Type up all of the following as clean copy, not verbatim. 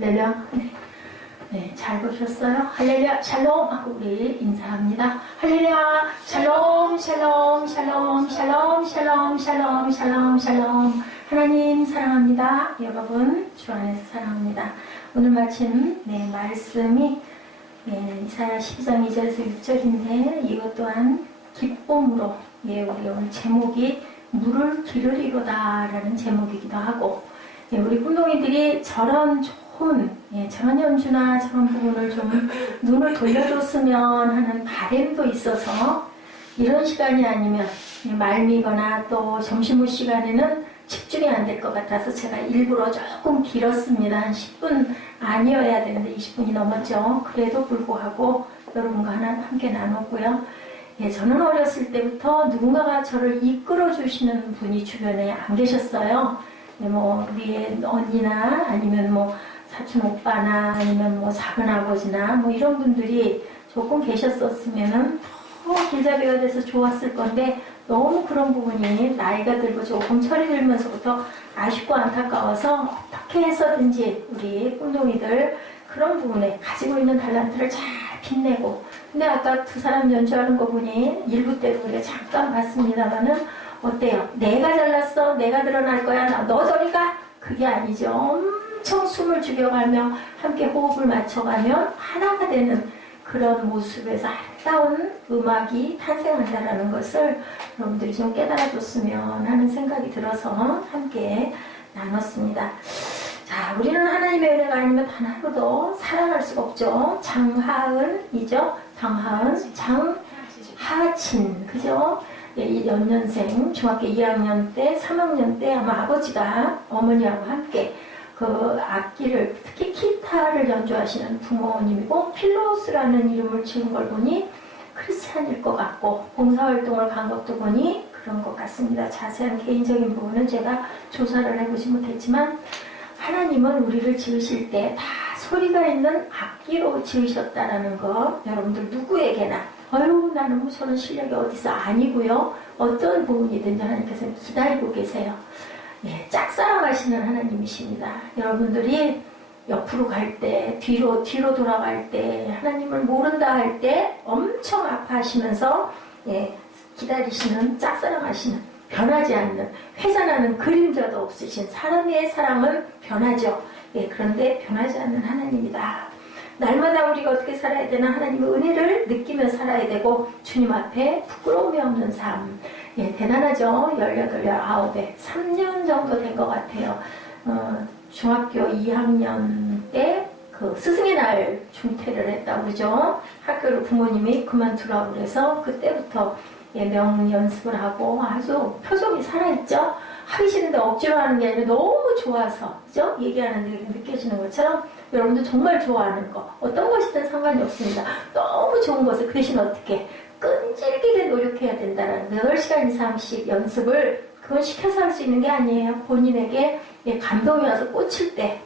할렐루야. 네, 잘 보셨어요? 할렐루야, 샬롬 하고 우리 인사합니다. 할렐루야, 샬롬, 샬롬, 샬롬, 샬롬, 샬롬, 샬롬, 샬롬, 샬롬. 하나님 사랑합니다. 여러분 주 안에서 사랑합니다. 오늘 마침 말씀이 이사야 12장 2절에서 6절인데 이것 또한 기쁨으로 우리 오늘 제목이 물을 기르리로다 라는 제목이기도 하고 우리 꿈동이들이 저런 좋은 저런 연주나 저런 부분을 좀 눈을 돌려줬으면 하는 바람도 있어서 이런 시간이 아니면 말미거나 또 점심 후 시간에는 집중이 안 될 것 같아서 제가 일부러 조금 길었습니다. 한 10분 아니어야 되는데 20분이 넘었죠. 그래도 불구하고 여러분과 함께 나눴고요. 저는 어렸을 때부터 누군가가 저를 이끌어 주시는 분이 주변에 안 계셨어요. 우리의 언니나 아니면 사촌 오빠나 아니면 작은 아버지나 이런 분들이 조금 계셨었으면은 더 길잡이가 돼서 좋았을 건데 너무 그런 부분이 나이가 들고 조금 철이 들면서부터 아쉽고 안타까워서 어떻게 해서든지 우리 꿈동이들 그런 부분에 가지고 있는 달란트를 잘 빛내고 근데 아까 두 사람 연주하는 거 보니 일부 때도 우리가 잠깐 봤습니다만은 어때요? 내가 잘났어? 내가 드러날 거야? 너 저리 가? 그게 아니죠. 엄청 숨을 죽여가며 함께 호흡을 맞춰가면 하나가 되는 그런 모습에서 아름다운 음악이 탄생한다라는 것을 여러분들이 좀 깨달아줬으면 하는 생각이 들어서 함께 나눴습니다. 자, 우리는 하나님의 은혜가 아니면 단 하루도 살아갈 수가 없죠. 장하은이죠. 장하친, 그죠? 이 연년생, 중학교 2학년 때, 3학년 때 아마 아버지가 어머니하고 함께 그 악기를, 특히 기타를 연주하시는 부모님이고, 필로스라는 이름을 지은 걸 보니 크리스찬일 것 같고, 봉사활동을 간 것도 보니 그런 것 같습니다. 자세한 개인적인 부분은 제가 조사를 해보지 못했지만, 하나님은 우리를 지으실 때 다 소리가 있는 악기로 지으셨다라는 거 여러분들 누구에게나 나는 저런 실력이 어디서 아니고요. 어떤 부분이든지 하나님께서 기다리고 계세요. 짝사랑하시는 하나님이십니다. 여러분들이 옆으로 갈 때, 뒤로 돌아갈 때, 하나님을 모른다 할 때 엄청 아파하시면서 기다리시는, 짝사랑하시는, 변하지 않는, 회전하는 그림자도 없으신 사람의 사랑은 변하죠. 그런데 변하지 않는 하나님이다. 날마다 우리가 어떻게 살아야 되나 하나님의 은혜를 느끼며 살아야 되고 주님 앞에 부끄러움이 없는 삶. 대단하죠. 18, 19에 3년 정도 된 것 같아요. 중학교 2학년 때 그 스승의 날 중퇴를 했다고 그러죠. 학교를 부모님이 그만두라고 그래서 그때부터 명연습을 하고 아주 표정이 살아있죠. 하기 싫은데 억지로 하는 게 아니라 너무 좋아서 그죠? 얘기하는 데 느껴지는 것처럼 여러분도 정말 좋아하는 거 어떤 것이든 상관이 없습니다. 너무 좋은 것을 그 대신 어떻게 끈질기게 노력해야 된다는 8시간 이상씩 연습을 그건 시켜서 할 수 있는 게 아니에요. 본인에게 감동이 와서 꽂힐 때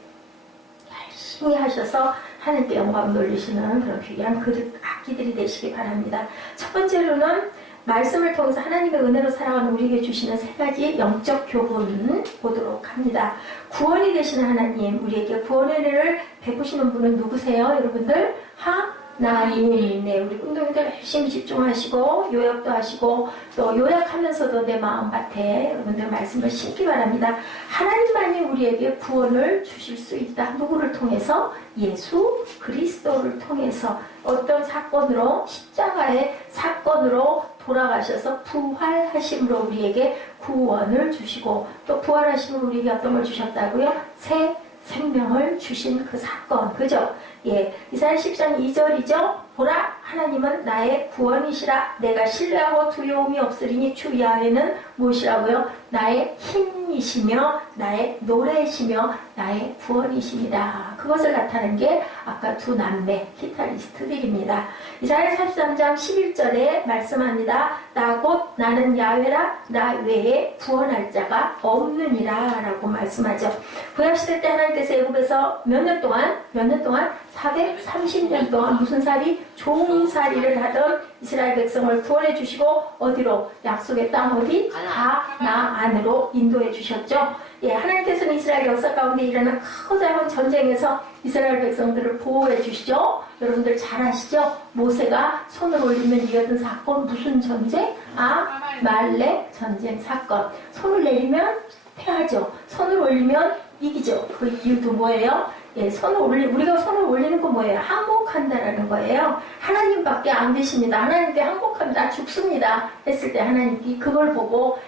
열심히 하셔서 하나님께 영광 돌리시는 그런 귀한 악기들이 되시기 바랍니다. 첫 번째로는 말씀을 통해서 하나님의 은혜로 살아가는 우리에게 주시는 3가지 영적 교훈 보도록 합니다. 구원이 되시는 하나님, 우리에게 구원의 은혜를 베푸시는 분은 누구세요? 여러분들? 하나님. 우리 꿈동이들 열심히 집중하시고 요약도 하시고 또 요약하면서도 내 마음밭에 여러분들 말씀을 심기 바랍니다. 하나님만이 우리에게 구원을 주실 수 있다. 누구를 통해서? 예수 그리스도를 통해서 어떤 사건으로 십자가의 사건으로 돌아가셔서 부활하심으로 우리에게 구원을 주시고 또 부활하심으로 우리에게 어떤 걸 주셨다고요? 새 생명을 주신 그 사건, 그죠? 이사야 10장 2절이죠? 보라, 하나님은 나의 구원이시라. 내가 신뢰하고 두려움이 없으리니 주 야훼는 무엇이라고요? 나의 힘이시며 나의 노래이시며 나의 구원이십니다. 그것을 나타낸 게 아까 두 남매 기타리스트들입니다. 이사야 43장 11절에 말씀합니다. 나 곧 나는 야훼라. 나 외에 구원할 자가 없느니라 라고 말씀하죠. 구약시대 때 하나님께서 애굽에서 몇 년 동안 430년 동안 무슨 살이? 종으로 통살이를 하던 이스라엘 백성을 구원해 주시고 어디로? 약속의 땅 어디? 가나안으로 인도해 주셨죠. 예, 하나님께서는 이스라엘 역사 가운데 일어난 크고 작은 전쟁에서 이스라엘 백성들을 보호해 주시죠. 여러분들 잘 아시죠? 모세가 손을 올리면 이겼던 사건 무슨 전쟁? 아말렉 전쟁 사건. 손을 내리면 패하죠. 손을 올리면 이기죠. 그 이유도 뭐예요? 예, 우리가 손을 올리는 거 뭐예요? 항복한다라는 거예요. 하나님밖에 안 계십니다. 하나님께 항복합니다. 죽습니다. 했을 때 하나님이 그걸 보고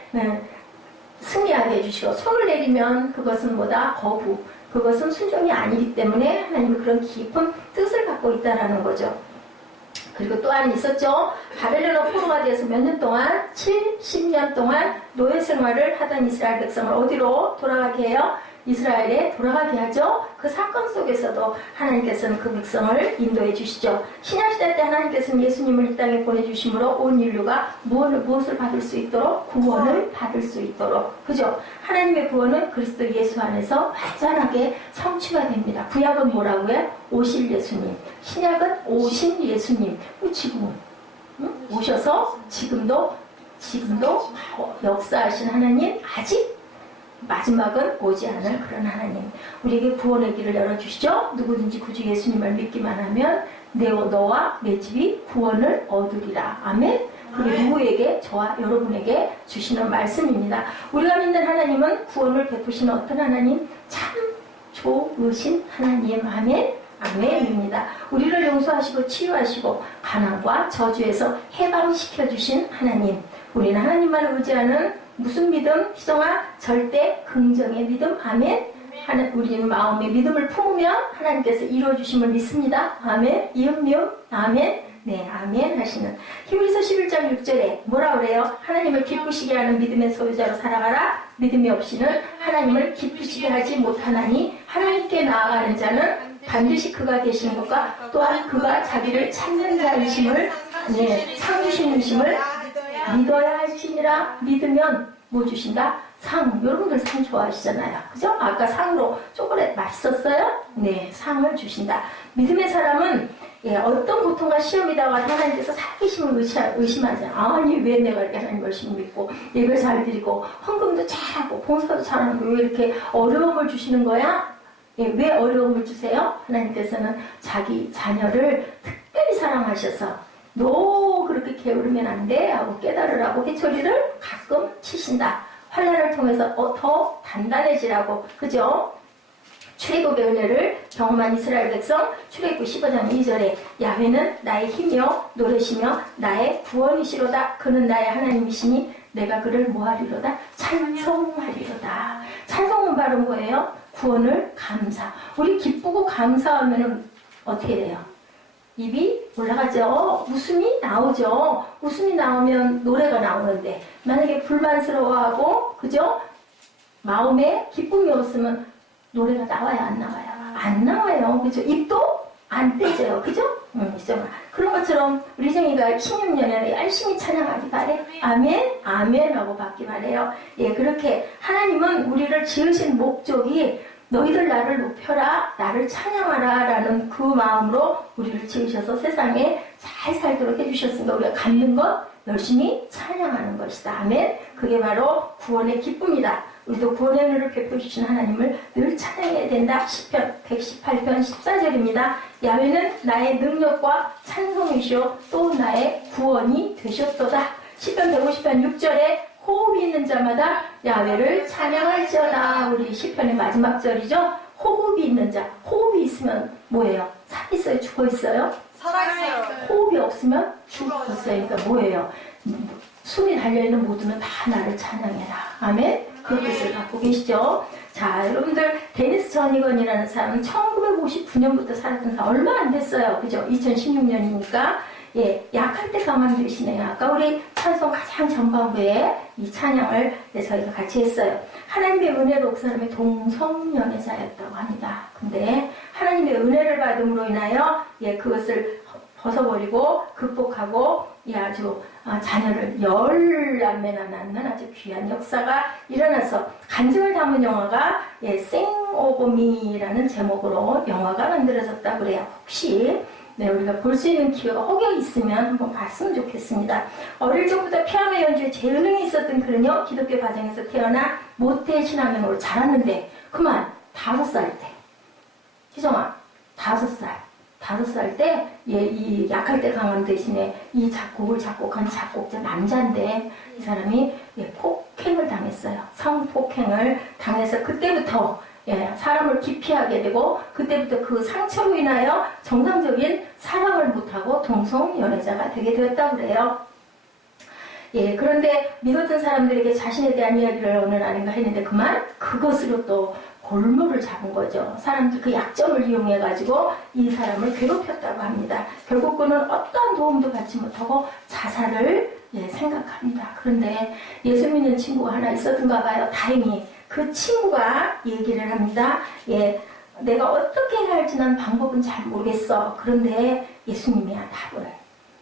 승리하게 해주시고, 손을 내리면 그것은 뭐다? 거부. 그것은 순종이 아니기 때문에 하나님은 그런 깊은 뜻을 갖고 있다라는 거죠. 그리고 또 하나 있었죠. 바벨론 포로가 되어서 몇 년 동안? 70년 동안 노예 생활을 하던 이스라엘 백성을 어디로 돌아가게 해요? 이스라엘에 돌아가게 하죠. 그 사건 속에서도 하나님께서는 그 백성을 인도해 주시죠. 신약시대 때 하나님께서는 예수님을 이 땅에 보내주심으로 온 인류가 무엇을 받을 수 있도록? 구원을 받을 수 있도록. 그죠? 하나님의 구원은 그리스도 예수 안에서 완전하게 성취가 됩니다. 구약은 뭐라고요? 오실 예수님. 신약은 오신 예수님. 지금은 오셔서 지금도 역사하신 하나님, 아직 마지막은 오지 않을 그런 하나님. 우리에게 구원의 길을 열어주시죠. 누구든지 굳이 예수님을 믿기만 하면 너와 내 집이 구원을 얻으리라. 아멘. 그게 누구에게? 저와 여러분에게 주시는 말씀입니다. 우리가 믿는 하나님은 구원을 베푸시는 어떤 하나님? 참 좋으신 하나님. 아멘. 아멘입니다. 우리를 용서하시고 치유하시고 가난과 저주에서 해방시켜 주신 하나님. 우리는 하나님만을 의지하는 무슨 믿음? 희성아, 절대 긍정의 믿음. 아멘. 우리는 마음의 믿음을 품으면 하나님께서 이루어주심을 믿습니다. 아멘. 이음미음. 아멘. 네, 아멘 하시는. 히브리서 11장 6절에 뭐라 그래요? 하나님을 기쁘시게 하는 믿음의 소유자로 살아가라. 믿음이 없이는 하나님을 기쁘시게 하지 못하나니 하나님께 나아가는 자는 반드시 그가 계시는 것과 또한 그가 자기를 찾는 자이심을, 상주신이심을 믿어야 할지니라. 믿으면 뭐 주신다? 상. 여러분들 상 좋아하시잖아요. 그죠? 아까 상으로 초콜릿 맛있었어요? 네, 상을 주신다. 믿음의 사람은 어떤 고통과 시험이다가 하나님께서 살아계심을 의심하지 않아요. 아니, 왜 내가 이렇게 하나님 열심히 믿고 예배 잘 드리고 헌금도 잘하고 봉사도 잘하는데 왜 이렇게 어려움을 주시는 거야? 왜 어려움을 주세요? 하나님께서는 자기 자녀를 특별히 사랑하셔서 너 그렇게 게으르면 안 돼 하고 깨달으라고 회초리를 가끔 치신다. 환난을 통해서 더 단단해지라고. 그죠? 출애굽의 은혜를 경험한 이스라엘 백성, 출애굽 15장 2절에 야훼는 나의 힘이요 노래시며 나의 구원이시로다. 그는 나의 하나님이시니 내가 그를 뭐하리로다? 찬송하리로다. 찬송은 바로 뭐예요? 구원을 감사. 우리 기쁘고 감사하면 어떻게 돼요? 입이 올라가죠. 웃음이 나오죠. 웃음이 나오면 노래가 나오는데 만약에 불만스러워하고 그죠? 마음에 기쁨이 없으면 노래가 나와요? 안 나와요? 안 나와요. 그죠? 입도 안 떼져요. 그죠? 그런 것처럼 우리 생이가 16년에 열심히 찬양하기 바래. 아멘? 아멘라고 받기 바래요. 예, 그렇게 하나님은 우리를 지으신 목적이 너희들 나를 높여라, 나를 찬양하라 라는 그 마음으로 우리를 지으셔서 세상에 잘 살도록 해주셨으니까 우리가 갖는 것 열심히 찬양하는 것이다. 아멘. 그게 바로 구원의 기쁨이다. 우리도 구원의 은혜를 베푸시는 하나님을 늘 찬양해야 된다. 시편 118편 14절입니다. 야훼는 나의 능력과 찬송이시오 또 나의 구원이 되셨도다. 시편 150편 6절에 호흡이 있는 자마다 야훼를 찬양할지어다. 우리 시편의 마지막 절이죠. 호흡이 있는 자. 호흡이 있으면 뭐예요? 살아있어요? 죽어있어요? 살아있어요. 호흡이 없으면 죽어있어요. 그러니까 뭐예요? 숨이 달려있는 모두는 다 나를 찬양해라. 아멘? 그 뜻을 갖고 계시죠. 자, 여러분들 데니스 전이건이라는 사람은 1959년부터 살았던 사람 얼마 안 됐어요. 그죠? 2016년이니까 예, 약할 때 강한 되시네요. 아까 우리 찬송 가장 전반부에 이 찬양을 저희가 같이 했어요. 하나님의 은혜로 그 사람의 동성연애자였다고 합니다. 근데 하나님의 은혜를 받음으로 인하여 예, 그것을 벗어버리고 극복하고 예, 아주 자녀를 10남매나 낳는 아주 귀한 역사가 일어나서 간증을 담은 영화가 예, Sing of Me라는 제목으로 영화가 만들어졌다고 그래요. 혹시 네, 우리가 볼 수 있는 기회가 혹여 있으면 한번 봤으면 좋겠습니다. 어릴 적부터 피아노 연주에 재능이 있었던 그는요, 기독교 가정에서 태어나 모태 신앙인으로 자랐는데 그만 5살 때, 희정아, 5살 때, 이 약할 때 강함 대신에 이 작곡을 작곡한 작곡자 남자인데 이 사람이 폭행을 당했어요. 성폭행을 당해서 그때부터 사람을 기피하게 되고 그때부터 그 상처로 인하여 정상적인 사랑을 못하고 동성연애자가 되게 되었다고 그래요. 그런데 믿었던 사람들에게 자신에 대한 이야기를 어느 날인가 했는데 그만 그것으로 또 골몰을 잡은 거죠. 사람들 그 약점을 이용해가지고 이 사람을 괴롭혔다고 합니다. 결국 그는 어떠한 도움도 받지 못하고 자살을 생각합니다. 그런데 예수 믿는 친구가 하나 있었던가 봐요. 다행히 그 친구가 얘기를 합니다. 내가 어떻게 해야 할지 난 방법은 잘 모르겠어. 그런데 예수님이야 답은.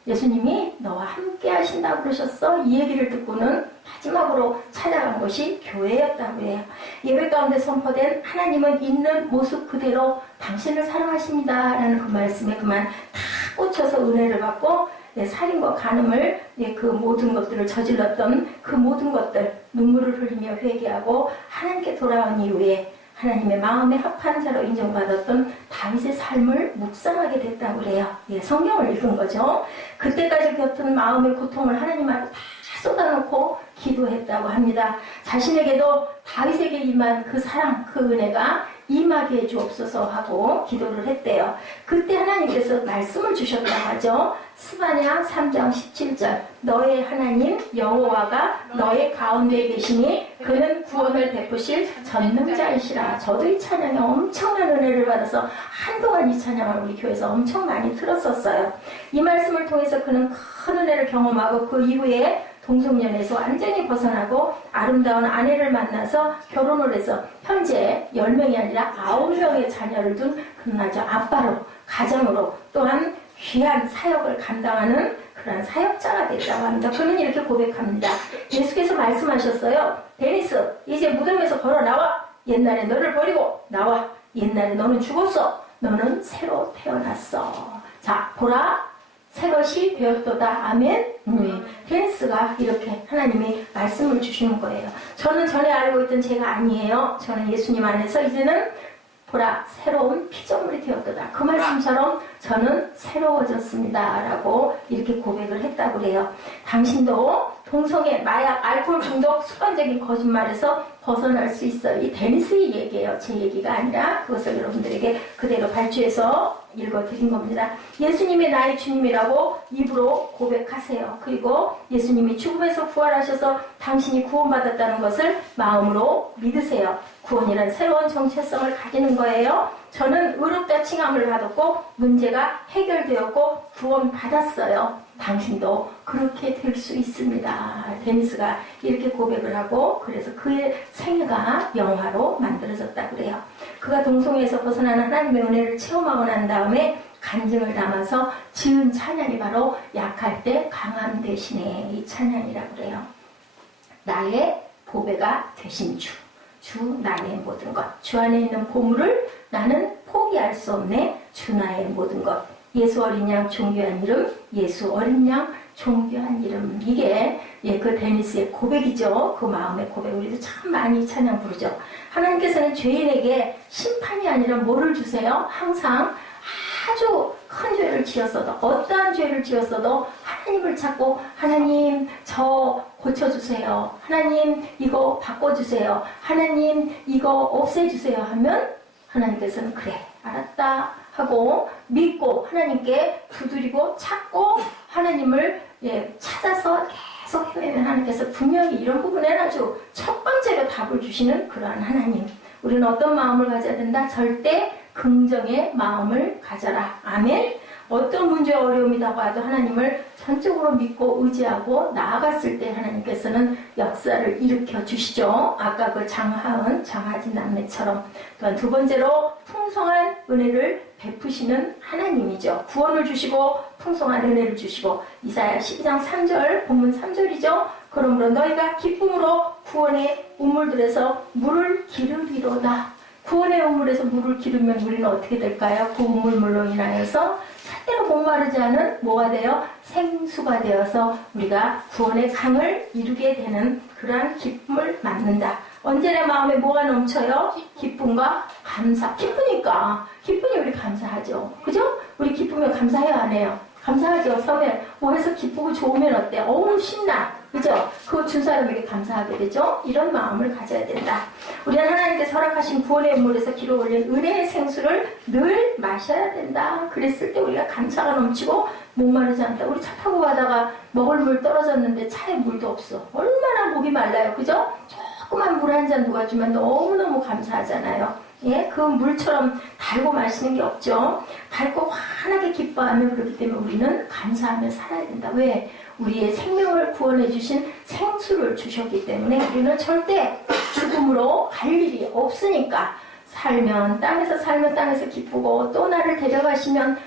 예수님이 너와 함께 하신다고 그러셨어. 이 얘기를 듣고는 마지막으로 찾아간 곳이 교회였다고 해요. 예배 가운데 선포된 하나님은 있는 모습 그대로 당신을 사랑하십니다 라는 그 말씀에 그만 다 꽂혀서 은혜를 받고 살인과 간음을 그 모든 것들을 저질렀던 그 모든 것들 눈물을 흘리며 회개하고 하나님께 돌아온 이후에 하나님의 마음에 합한 자로 인정받았던 다윗의 삶을 묵상하게 됐다고 그래요. 성경을 읽은 거죠. 그때까지 겪은 마음의 고통을 하나님 앞에 다 쏟아놓고 기도했다고 합니다. 자신에게도 다윗에게 임한 그 사랑, 그 은혜가 임하게 해주옵소서 하고 기도를 했대요. 그때 하나님께서 말씀을 주셨다고 하죠. 스바냐 3장 17절 너의 하나님 여호와가 너의 가운데 계시니 그는 구원을 베푸실 전능자이시라. 저도 이 찬양에 엄청난 은혜를 받아서 한동안 이 찬양을 우리 교회에서 엄청 많이 들었었어요. 이 말씀을 통해서 그는 큰 은혜를 경험하고 그 이후에 동성연애에서 완전히 벗어나고 아름다운 아내를 만나서 결혼을 해서 현재 10명이 아니라 9명의 자녀를 둔 그는 아주 아빠로 가정으로 또한 귀한 사역을 감당하는 그런 사역자가 됐다고 합니다. 그는 이렇게 고백합니다. 예수께서 말씀하셨어요. 데니스 이제 무덤에서 걸어 나와. 옛날에 너를 버리고 나와. 옛날에 너는 죽었어. 너는 새로 태어났어. 자 보라 새것이 되었도다. 아멘. 데니스가 이렇게 하나님이 말씀을 주시는 거예요. 저는 전에 알고 있던 제가 아니에요. 저는 예수님 안에서 이제는 보라 새로운 피조물이 되었도다. 그 말씀처럼 저는 새로워졌습니다 라고 이렇게 고백을 했다고 그래요. 당신도 동성애, 마약, 알코올 중독, 습관적인 거짓말에서 벗어날 수 있어요. 이 데니스의 얘기예요. 제 얘기가 아니라 그것을 여러분들에게 그대로 발주해서 읽어드린 겁니다. 예수님이 나의 주님이라고 입으로 고백하세요. 그리고 예수님이 죽음에서 부활하셔서 당신이 구원받았다는 것을 마음으로 믿으세요. 구원이란 새로운 정체성을 가지는 거예요. 저는 의롭다 칭함을 받았고 문제가 해결되었고 구원받았어요. 당신도 그렇게 될 수 있습니다. 데니스가 이렇게 고백을 하고 그래서 그의 생애가 영화로 만들어졌다고 그래요. 그가 동성애에서 벗어나는 하나님의 은혜를 체험하고 난 다음에 간증을 담아서 지은 찬양이 바로 약할 때 강함 대신에 이 찬양이라고 그래요. 나의 보배가 되신 주 나의 모든 것, 주 안에 있는 보물을 나는 포기할 수 없네. 주 나의 모든 것, 예수 어린 양 존귀한 이름, 예수 어린 양 존귀한 이름. 이게 그 데니스의 고백이죠. 그 마음의 고백. 우리도 참 많이 찬양 부르죠. 하나님께서는 죄인에게 심판이 아니라 뭐를 주세요? 항상 아주 큰 죄를 지었어도 어떠한 죄를 지었어도 하나님을 찾고 하나님 저 고쳐주세요. 하나님 이거 바꿔주세요. 하나님 이거 없애주세요 하면 하나님께서는 그래 알았다 하고 믿고 하나님께 두드리고 찾고 하나님을 찾아서 계속 헤매면 하나님께서 분명히 이런 부분에 아주 첫 번째로 답을 주시는 그러한 하나님. 우리는 어떤 마음을 가져야 된다? 절대 긍정의 마음을 가져라. 아멘. 어떤 문제와 어려움이 다가와도 하나님을 전적으로 믿고 의지하고 나아갔을 때 하나님께서는 역사를 일으켜 주시죠. 아까 그 장하은, 장하진 남매처럼. 또한 두 번째로 풍성한 은혜를 베푸시는 하나님이죠. 구원을 주시고 풍성한 은혜를 주시고 이사야 12장 3절 본문 3절이죠. 그러므로 너희가 기쁨으로 구원의 우물들에서 물을 기르리로다. 구원의 우물에서 물을 기르면 우리는 어떻게 될까요? 그 우물물로 인하여서 절대로 목마르지 않은 뭐가 돼요? 생수가 되어서 우리가 구원의 강을 이루게 되는 그러한 기쁨을 맞는다. 언제 내 마음에 뭐가 넘쳐요? 기쁨과 감사. 기쁘니까. 기쁘니 우리 감사하죠. 그죠? 우리 기쁘면 감사해요, 안 해요? 감사하죠. 섬에 뭐 해서 기쁘고 좋으면 어때? 어우, 신나. 그죠? 그거 준 사람에게 감사하게 되죠? 이런 마음을 가져야 된다. 우리는 하나님께서 허락하신 구원의 물에서 길어 올린 은혜의 생수를 늘 마셔야 된다. 그랬을 때 우리가 감사가 넘치고 목마르지 않다. 우리 차 타고 가다가 먹을 물 떨어졌는데 차에 물도 없어. 얼마나 목이 말라요. 그죠? 조그만 물 한 잔 누가 주면 너무너무 감사하잖아요. 예, 그 물처럼 달고 마시는 게 없죠. 달고 환하게 기뻐하며 그렇기 때문에 우리는 감사하며 살아야 된다. 왜? 우리의 생명을 구원해 주신 생수를 주셨기 때문에 우리는 절대 죽음으로 갈 일이 없으니까 살면 땅에서 기쁘고 또 나를 데려가시면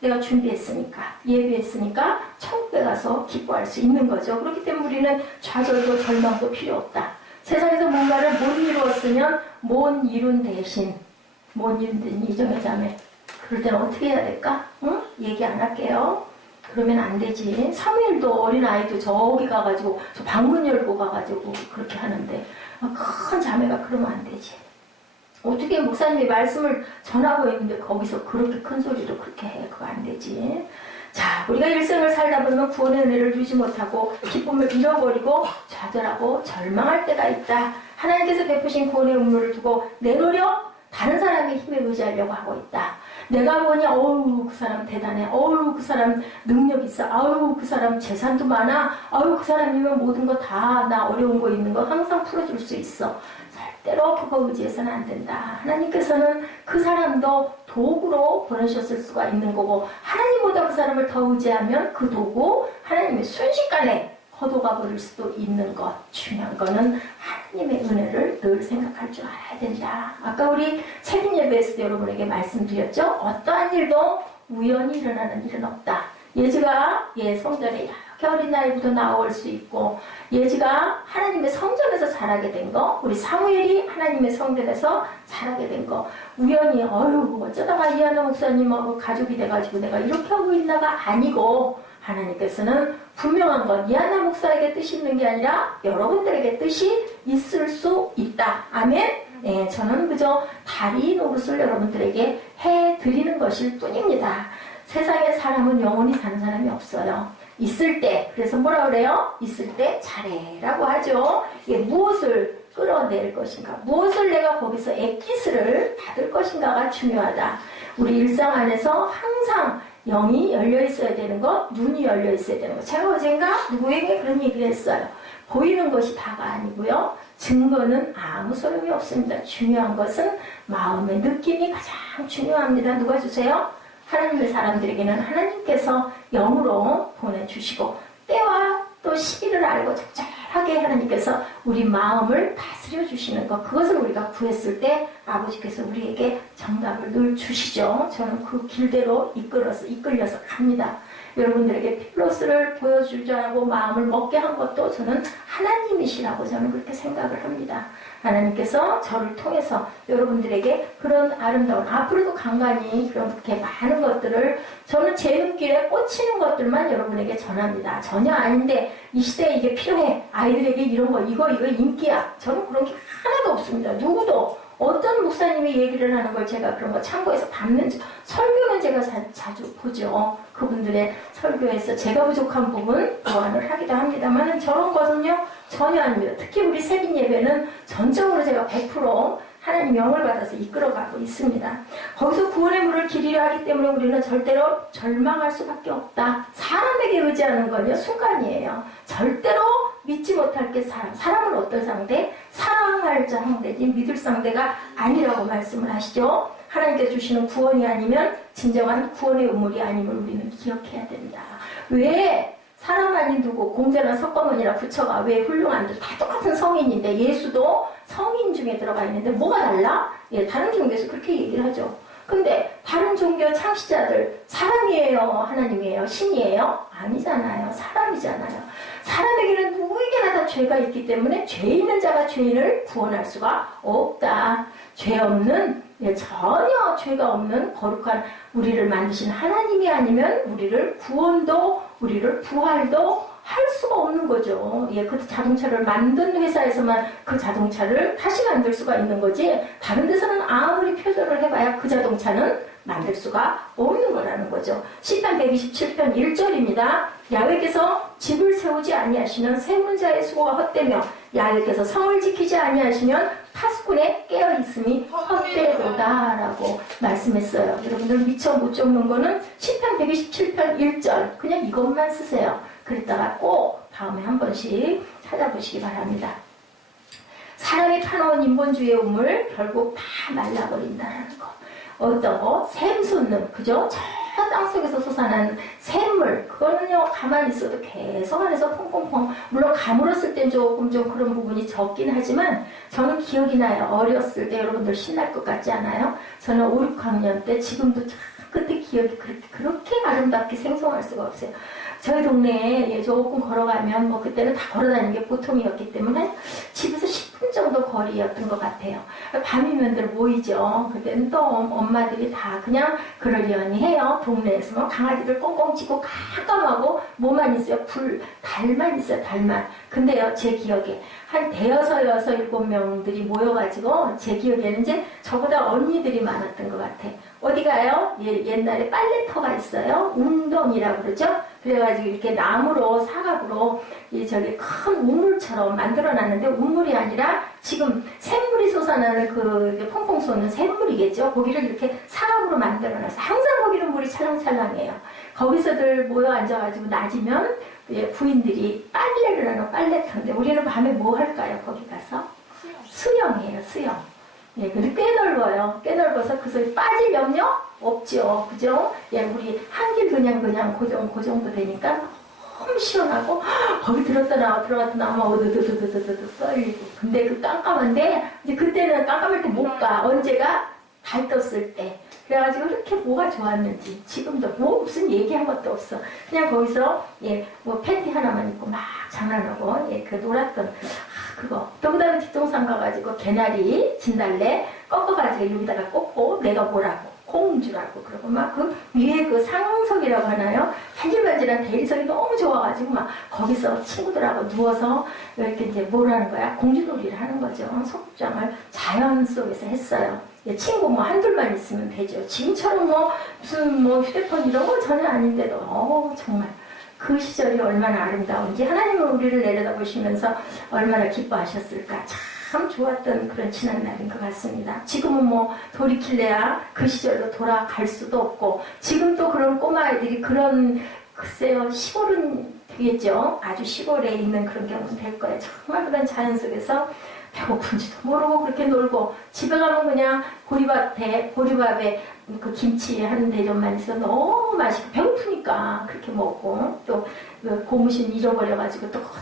내가 준비했으니까 예비했으니까 천국에 가서 기뻐할 수 있는 거죠. 그렇기 때문에 우리는 좌절도 절망도 필요 없다. 세상에서 뭔가를 못 이루었으면 못 이룬 대신 못 이룬 이정의 자매 그럴 때는 어떻게 해야 될까? 응? 얘기 안 할게요. 그러면 안 되지. 사무엘도 어린아이도 저기 가가지고 저 방문 열고 가가지고 그렇게 하는데 큰 자매가 그러면 안 되지. 어떻게 목사님이 말씀을 전하고 있는데 거기서 그렇게 큰 소리로 그렇게 해. 그거 안 되지. 자, 우리가 일생을 살다 보면 구원의 은혜를 주지 못하고 기쁨을 잃어버리고 좌절하고 절망할 때가 있다. 하나님께서 베푸신 구원의 은혜를 두고 내 노력, 다른 사람의 힘에 의지하려고 하고 있다. 내가 보니 어우 그 사람 대단해. 어우 그 사람 능력 있어. 아우 그 사람 재산도 많아. 아우 그 사람이면 모든 거 다 나 어려운 거 있는 거 항상 풀어줄 수 있어. 절대로 그거 의지해서는 안 된다. 하나님께서는 그 사람도 도구로 보내셨을 수가 있는 거고 하나님보다 그 사람을 더 의지하면 그 도구 하나님이 순식간에 걷어가 버릴 수도 있는 것. 중요한 거는 하나님의 은혜를 늘 생각할 줄 알아야 된다. 아까 우리 새벽 예배에서도 여러분에게 말씀드렸죠. 어떠한 일도 우연히 일어나는 일은 없다. 예지가 성전에 이렇게 어린 나이부터 나올 수 있고 예지가 하나님의 성전에서 자라게 된 거, 우리 사무엘이 하나님의 성전에서 자라게 된 거, 우연히 어쩌다가 이하나 목사님하고 가족이 돼가지고 내가 이렇게 하고 있나가 아니고 하나님께서는 분명한 건 이하나 목사에게 뜻이 있는 게 아니라 여러분들에게 뜻이 있을 수 있다. 아멘? 네, 저는 그저 다리 노릇을 여러분들에게 해드리는 것일 뿐입니다. 세상에 사람은 영원히 사는 사람이 없어요. 있을 때, 그래서 뭐라 그래요? 있을 때 잘해라고 하죠. 이게 무엇을 끌어낼 것인가, 무엇을 내가 거기서 액기스를 받을 것인가가 중요하다. 우리 일상 안에서 항상 영이 열려 있어야 되는 것, 눈이 열려 있어야 되는 것. 제가 어젠가 누구에게 그런 얘기를 했어요. 보이는 것이 다가 아니고요. 증거는 아무 소용이 없습니다. 중요한 것은 마음의 느낌이 가장 중요합니다. 누가 주세요? 하나님의 사람들에게는 하나님께서 영으로 보내주시고 때와 또 시기를 알고 적절하게 하나님께서 우리 마음을 다스려 주시는 것, 그것을 우리가 구했을 때 아버지께서 우리에게 정답을 늘 주시죠. 저는 그 길대로 이끌려서 갑니다. 여러분들에게 필로스를 보여주자고 마음을 먹게 한 것도 저는 하나님이시라고 저는 그렇게 생각을 합니다. 하나님께서 저를 통해서 여러분들에게 그런 아름다운, 앞으로도 간간히 그렇게 많은 것들을 저는 제 눈길에 꽂히는 것들만 여러분에게 전합니다. 전혀 아닌데 이 시대에 이게 필요해. 아이들에게 이런 거, 이거 인기야. 저는 그런 게 하나도 없습니다. 누구도. 어떤 목사님이 얘기를 하는 걸 제가 그런 거 참고해서 담는, 설교는 제가 자주 보죠. 그분들의 설교에서 제가 부족한 부분 보완을 하기도 합니다만 저런 것은요 전혀 아닙니다. 특히 우리 새벽 예배는 전적으로 제가 100% 하나님 영을 받아서 이끌어가고 있습니다. 거기서 구원의 물을 기리려 하기 때문에 우리는 절대로 절망할 수밖에 없다. 사람에게 의지하는 건요 순간이에요. 절대로 믿지 못할 게 사람은 어떤 상대? 사랑할 자 상대지 믿을 상대가 아니라고 말씀을 하시죠. 하나님께서 주시는 구원이 아니면 진정한 구원의 의물이 아님을 우리는 기억해야 된다. 왜 사람 아닌 누구 공자나 석가모니나 부처가 왜 훌륭한데 다 똑같은 성인인데 예수도 성인 중에 들어가 있는데 뭐가 달라? 예, 다른 종교에서 그렇게 얘기를 하죠. 근데 다른 종교 창시자들 사람이에요? 하나님이에요? 신이에요? 아니잖아요. 사람이잖아요. 사람에게는 누구에게나 다 죄가 있기 때문에 죄 있는 자가 죄인을 구원할 수가 없다. 죄 없는, 전혀 죄가 없는 거룩한 우리를 만드신 하나님이 아니면 우리를 구원도 우리를 부활도 할 수가 없는 거죠. 그 자동차를 만든 회사에서만 그 자동차를 다시 만들 수가 있는 거지, 다른 데서는 아무리 표절을 해봐야 그 자동차는 만들 수가 없는 거라는 거죠. 시편 127편 1절입니다. 야훼께서 집을 세우지 아니하시면 세운자의 수고가 헛되며 야훼께서 성을 지키지 아니하시면 파수꾼에 깨어있음이 헛되도다 라고 말씀했어요. 여러분들 미처 못 적는 거는 시편 127편 1절 그냥 이것만 쓰세요. 그랬다가 꼭 다음에 한 번씩 찾아보시기 바랍니다. 사람이 파놓은 인본주의의 우물 결국 다 말라버린다는 거. 어떤 거? 샘솟는, 그죠? 저 땅속에서 솟아나는 샘물, 그거는요 가만히 있어도 계속 안에서 퐁퐁퐁, 물론 가물었을 땐 조금 좀 그런 부분이 적긴 하지만 저는 기억이 나요. 어렸을 때 여러분들 신날 것 같지 않아요? 저는 5, 6학년 때, 지금도 참 그때 기억이 그렇게 아름답게 생성할 수가 없어요. 저희 동네에 조금 걸어가면, 뭐 그때는 다 걸어다니는 게 보통이었기 때문에 집에서 10분 정도 거리였던 것 같아요. 밤이면들 모이죠. 그때는 또 엄마들이 다 그냥 그러려니 해요. 동네에서 뭐 강아지들 꽁꽁 찌고 깜깜하고 뭐만 있어요? 달만 있어요. 달만. 근데요, 제 기억에 한 대여섯, 여섯, 일곱 명들이 모여가지고 제 기억에는 이제 저보다 언니들이 많았던 것 같아. 어디 가요? 옛날에 빨래터가 있어요. 웅덩이라고 그러죠? 그래가지고 이렇게 나무로 사각으로 저기 큰 우물처럼 만들어놨는데, 우물이 아니라 지금 샘물이 솟아나는 그 퐁퐁 솟는 샘물이겠죠? 거기를 이렇게 사각으로 만들어놨어요. 항상 거기는 물이 찰랑찰랑해요. 거기서들 모여 앉아가지고 낮이면 부인들이 빨래를 하는 빨래터인데, 우리는 밤에 뭐 할까요? 거기 가서? 수영이에요, 수영. 근데 꽤 넓어요. 꽤 넓어서 그 소리 빠질 염려 없죠. 그죠? 우리 한길 그냥 그 정도 되니까 너무 시원하고, 거기 들었다 나오면 어드드드드드드 떨리고. 근데 그 깜깜한데, 이제 그때는 깜깜할 때 못 가. 언제가? 달 떴을 때. 그래가지고 그렇게 뭐가 좋았는지 지금도 뭐 무슨 얘기한 것도 없어. 그냥 거기서 뭐 팬티 하나만 입고 막 장난하고 그 놀았던 그거. 또 그다음에 뒷동산 가가지고 개나리 진달래 꺾어가지고 여기다가 꽂고, 내가 뭐라고 공주라고 그러고 막 그 위에 그 상석이라고 하나요? 반질반질한 대리석이 너무 좋아가지고 막 거기서 친구들하고 누워서 이렇게 이제 뭘 하는 거야? 공주놀이를 하는 거죠. 소극장을 자연 속에서 했어요. 친구 뭐 한둘만 있으면 되죠. 지금처럼 뭐 무슨 뭐 휴대폰 이런 거 전혀 아닌데도 정말 그 시절이 얼마나 아름다운지, 하나님은 우리를 내려다보시면서 얼마나 기뻐하셨을까. 참 좋았던 그런 지난 날인 것 같습니다. 지금은 뭐 돌이킬래야 그 시절로 돌아갈 수도 없고, 지금 또 그런 꼬마아이들이 그런, 글쎄요, 시골은 되겠죠. 아주 시골에 있는 그런 경우는 될 거예요. 정말 그런 자연 속에서 배고픈지도 모르고 그렇게 놀고, 집에 가면 그냥 보리밥에 그 김치 한 대접만 있어 너무 맛있고, 배고프니까 그렇게 먹고, 또 고무신 잃어버려가지고 또 그것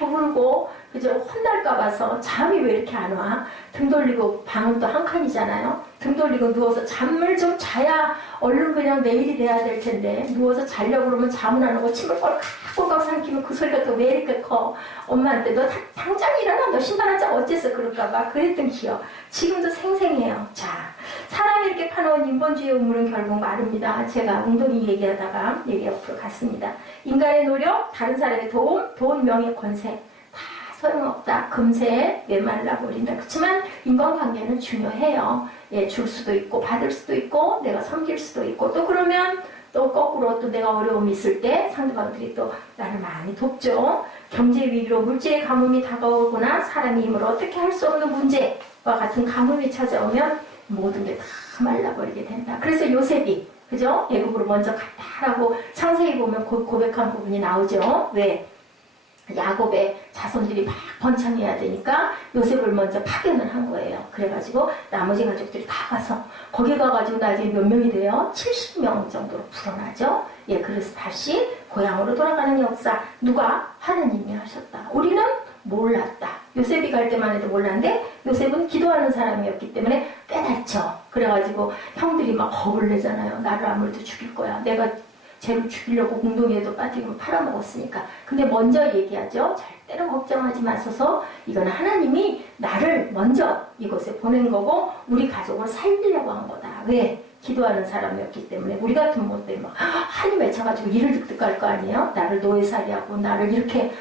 때문에 울고, 그죠? 혼날까 봐서 잠이 왜 이렇게 안 와? 등 돌리고, 방은 또 한 칸이잖아요. 등 돌리고 누워서 잠을 좀 자야 얼른 그냥 내일이 돼야 될 텐데, 누워서 자려고 그러면 잠은 안 오고 침을 꼴깍꼴깍 삼키면 그 소리가 또 왜 이렇게 커? 엄마한테 너 당장 일어나, 너 신발 한 짝 어째서 그럴까 봐 그랬던 기억 지금도 생생해요. 자, 사람이 이렇게 파놓은 인본주의 우물은 결국 마릅니다. 제가 웅덩이 얘기하다가 얘기 옆으로 갔습니다. 인간의 노력, 다른 사람의 도움, 돈, 명예, 권세 소용없다. 금세 메말라버린다. 그렇지만 인간관계는 중요해요. 줄 수도 있고 받을 수도 있고 내가 섬길 수도 있고, 또 그러면 또 거꾸로 또 내가 어려움이 있을 때 상대방들이 또 나를 많이 돕죠. 경제 위기로 물질의 가뭄이 다가오거나 사람의 힘으로 어떻게 할 수 없는 문제와 같은 가뭄이 찾아오면 모든 게 다 말라버리게 된다. 그래서 요셉이, 그죠? 애굽으로 먼저 갔다라고 창세기 보면 고백한 부분이 나오죠. 왜? 야곱의 자손들이 막 번창해야 되니까 요셉을 먼저 파견을 한 거예요. 그래가지고 나머지 가족들이 다 가서 거기 가가지고 나중에 몇 명이 돼요? 70명 정도로 불어나죠. 그래서 다시 고향으로 돌아가는 역사. 누가? 하느님이 하셨다. 우리는 몰랐다. 요셉이 갈 때만 해도 몰랐는데 요셉은 기도하는 사람이었기 때문에 깨닫죠. 그래가지고 형들이 막 겁을 내잖아요. 나를 아무래도 죽일 거야. 내가 쟤를 죽이려고 공동에도 빠지고 팔아먹었으니까. 근데 먼저 얘기하죠. 절대로 걱정하지 마소서. 이건 하나님이 나를 먼저 이곳에 보낸 거고 우리 가족을 살리려고 한 거다. 왜? 기도하는 사람이었기 때문에. 우리 같은 못 때문에 막 한이 맺혀가지고 일을 득득할 거 아니에요? 나를 노예살이하고 나를 이렇게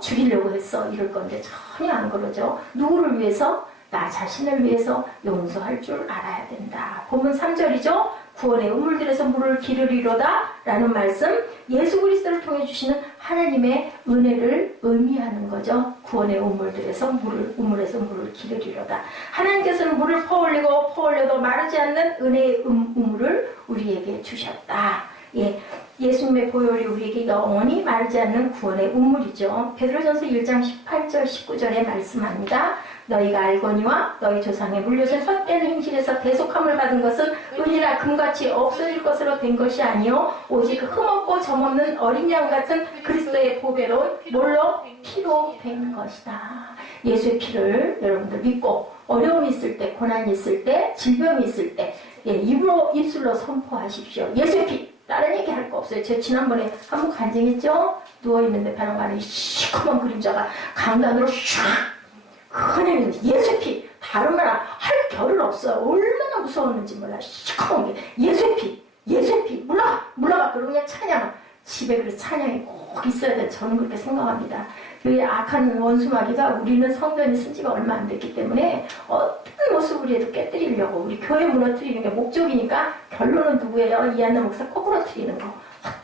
죽이려고 했어. 이럴 건데 전혀 안 그러죠. 누구를 위해서? 나 자신을 위해서 용서할 줄 알아야 된다. 본문 3절이죠. 구원의 우물들에서 물을 기르리로다 라는 말씀, 예수 그리스도를 통해 주시는 하나님의 은혜를 의미하는 거죠. 구원의 우물들에서 우물에서 물을 기르리로다. 하나님께서는 물을 퍼올리고 퍼올려도 마르지 않는 은혜의 우물을 우리에게 주셨다. 예, 예수님의 보혈이 우리에게 영원히 마르지 않는 구원의 우물이죠. 베드로전서 1장 18절 19절에 말씀합니다. 너희가 알거니와 너희 조상의 물려진 헛된 행실에서 대속함을 받은 것은 은이나 금같이 없어질 것으로 된 것이 아니요 오직 흠없고 점없는 어린 양 같은 그리스도의 보배로운 뭘로? 피로 된 것이다. 예수의 피를 여러분들 믿고 어려움이 있을 때, 고난이 있을 때, 질병이 있을 때 입술로 선포하십시오. 예수의 피! 다른 얘기 할 거 없어요. 제가 지난번에 한번 간증했죠? 누워있는데 바람 안에 시커먼 그림자가 강단으로 샥! 그냥 예수의 피! 다른 말 할 겨를 없어요. 얼마나 무서웠는지 몰라. 시커먼 게 예수의 피! 예수의 피! 물러가! 그러고 그냥 찬양. 집에 그래서 찬양이 꼭 있어야 돼. 저는 그렇게 생각합니다. 그 악한 원수마귀가 우리는 성전이 쓴 지가 얼마 안 됐기 때문에 어떤 모습으로 해도 깨뜨리려고 우리 교회 무너뜨리는 게 목적이니까 결론은 누구예요? 이한나 목사 꼭 무너뜨리는 거.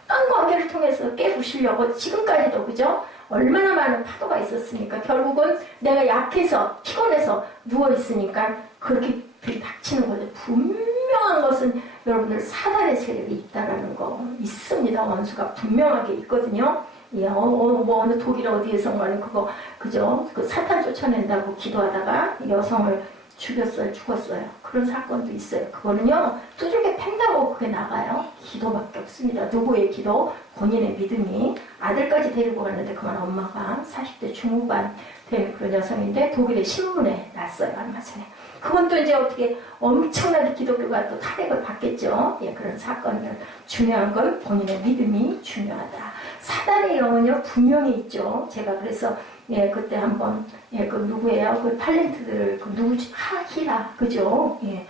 어떤 관계를 통해서 깨부시려고 지금까지도 그죠? 얼마나 많은 파도가 있었으니까 결국은 내가 약해서 피곤해서 누워있으니까 그렇게 닥치는 거죠. 분명한 것은 여러분들 사단의 세력이 있다라는 거 있습니다. 원수가 분명하게 있거든요. 예, 어느 독일 어디에선가는 그거 그죠? 그 사탄 쫓아낸다고 기도하다가 여성을 죽었어요. 그런 사건도 있어요. 그거는요 두들겨 팬다고 그게 나가요. 기도밖에 없습니다. 누구의 기도? 본인의 믿음이. 아들까지 데리고 갔는데 그만 엄마가 40대 중후반 된 그런 여성인데 독일의 신문에 났어요. 얼마 전에. 그건 또 이제 어떻게 엄청나게 기독교가 또 타격을 받겠죠. 예, 그런 사건은 중요한 건 본인의 믿음이 중요하다. 사단의 영은요 분명히 있죠. 제가 그래서 예 그때 한번 예 그 누구예요? 그 탤런트들 그 누구지? 하히라 그죠? 예.